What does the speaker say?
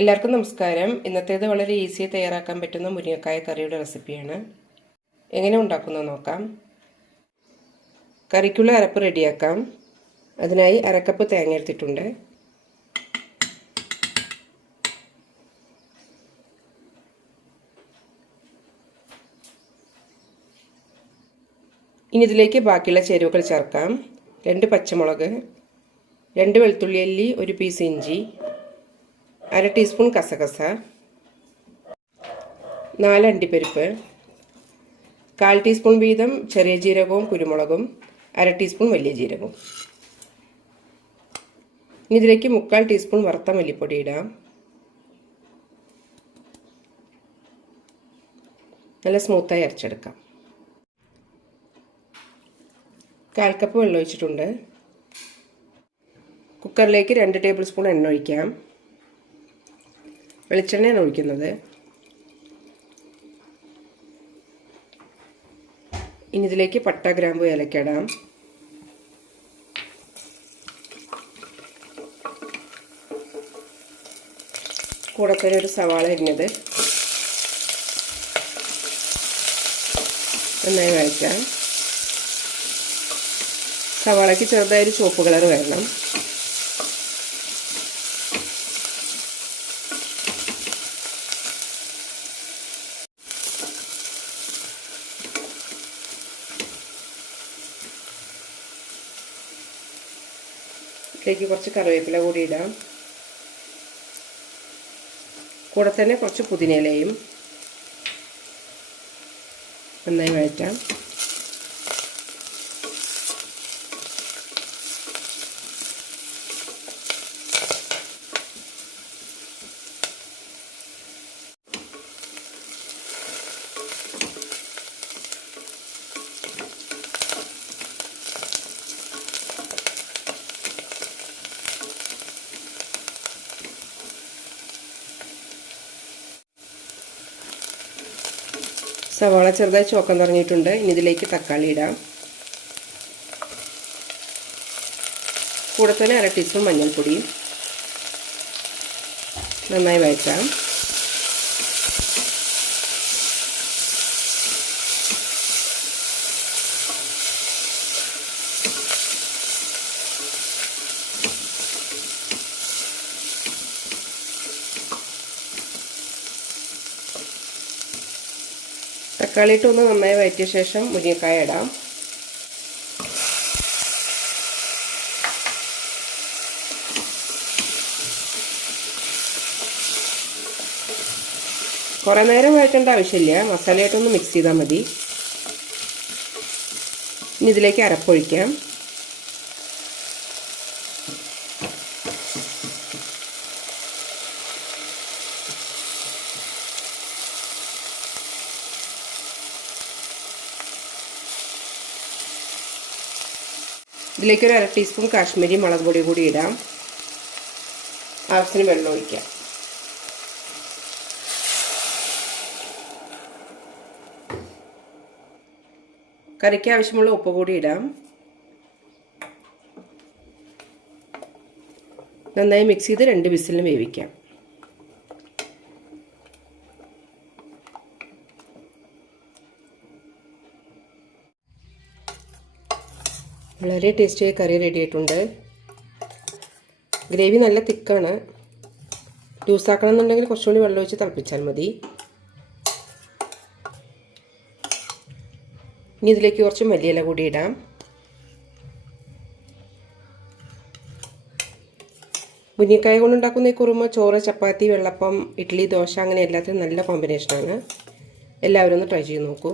എല്ലാവർക്കും നമസ്കാരം. ഇന്നത്തേത് വളരെ ഈസിയായി തയ്യാറാക്കാൻ പറ്റുന്ന മുരിങ്ങക്കായ കറിയുടെ റെസിപ്പിയാണ്. എങ്ങനെ ഉണ്ടാക്കുന്നത് നോക്കാം. കറിക്കുള്ള അരപ്പ് റെഡിയാക്കാം. അതിനായി അരക്കപ്പ് തേങ്ങ എടുത്തിട്ടുണ്ട്. ഇനി ഇതിലേക്ക് ബാക്കിയുള്ള ചേരുവകൾ ചേർക്കാം. 2 പച്ചമുളക്, 2 വെളുത്തുള്ളി അല്ലി, 1 പീസ് ഇഞ്ചി, 1/2 ടീസ്പൂൺ കസകസ, 4 അണ്ടിപ്പരിപ്പ്, 1/4 ടീസ്പൂൺ വീതം ചെറിയ ജീരകവും കുരുമുളകും, 1/2 ടീസ്പൂൺ വലിയ ജീരകവും. ഇനി ഇതിലേക്ക് 3/4 ടീസ്പൂൺ വറുത്ത മല്ലിപ്പൊടി ഇടാം. നല്ല സ്മൂത്തായി അരച്ചെടുക്കാം. 1/4 കപ്പ് വെള്ളം ഒഴിച്ചിട്ടുണ്ട്. കുക്കറിലേക്ക് 2 ടേബിൾ സ്പൂൺ എണ്ണ ഒഴിക്കാം. വെളിച്ചെണ്ണയാണ് ഒഴിക്കുന്നത്. ഇനി ഇതിലേക്ക് പട്ട, ഗ്രാമ്പു, ഏലക്ക ഇടാം. കൂടെ തന്നെ ഒരു സവാള അരിഞ്ഞത് നന്നായി വഴറ്റാം. സവാളയ്ക്ക് ചെറുതായൊരു ചുവപ്പ് കളർ വരണം. ഇതിലേക്ക് കുറച്ച് കറിവേപ്പില കൂടി ഇടാം. കൂടെ തന്നെ കുറച്ച് പുതിനയിലയും നന്നായി വഴറ്റാം. സവാള ചെറുതായി ചോക്കം തുടങ്ങിയിട്ടുണ്ട്. ഇനി ഇതിലേക്ക് തക്കാളി ഇടാം. കൂടെ തന്നെ 1/2 ടീസ്പൂൺ മഞ്ഞൾപ്പൊടി നന്നായി വഴറ്റാം. തക്കാളി ഇട്ടൊന്ന് നന്നായി വഴറ്റിയ ശേഷം മുരിങ്ങക്കായ ഇടാം. കുറേ നേരം വഴറ്റേണ്ട ആവശ്യമില്ല. മസാലയായിട്ടൊന്ന് മിക്സ് ചെയ്താൽ മതി. ഇനി ഇതിലേക്ക് അരപ്പൊഴിക്കാം. ഇതിലേക്ക് ഒരു 1/2 ടീസ്പൂൺ കാശ്മീരി മുളക് പൊടി കൂടി ഇടാം. ആവശ്യത്തിന് വെള്ളം ഒഴിക്കാം. കറിക്ക് ആവശ്യമുള്ള ഉപ്പ് കൂടി ഇടാം. നന്നായി മിക്സ് ചെയ്ത് 2 വിസിലിന് വേവിക്കാം. വളരെ ടേസ്റ്റിയായി കറി റെഡി ആയിട്ടുണ്ട്. ഗ്രേവി നല്ല തിക്കാണ്. ജ്യൂസാക്കണം എന്നുണ്ടെങ്കിൽ കുറച്ചുകൂടി വെള്ളം ഒഴിച്ച് തിളപ്പിച്ചാൽ മതി. ഇനി ഇതിലേക്ക് കുറച്ച് മല്ലിയില കൂടി ഇടാം. മുരിങ്ങക്കായ കൊണ്ടുണ്ടാക്കുന്ന ഈ കുറുമ ചോറ്, ചപ്പാത്തി, വെള്ളപ്പം, ഇഡ്ഡലി, ദോശ അങ്ങനെ എല്ലാത്തിനും നല്ല കോമ്പിനേഷനാണ്. എല്ലാവരും ഒന്ന് ട്രൈ ചെയ്ത് നോക്കൂ.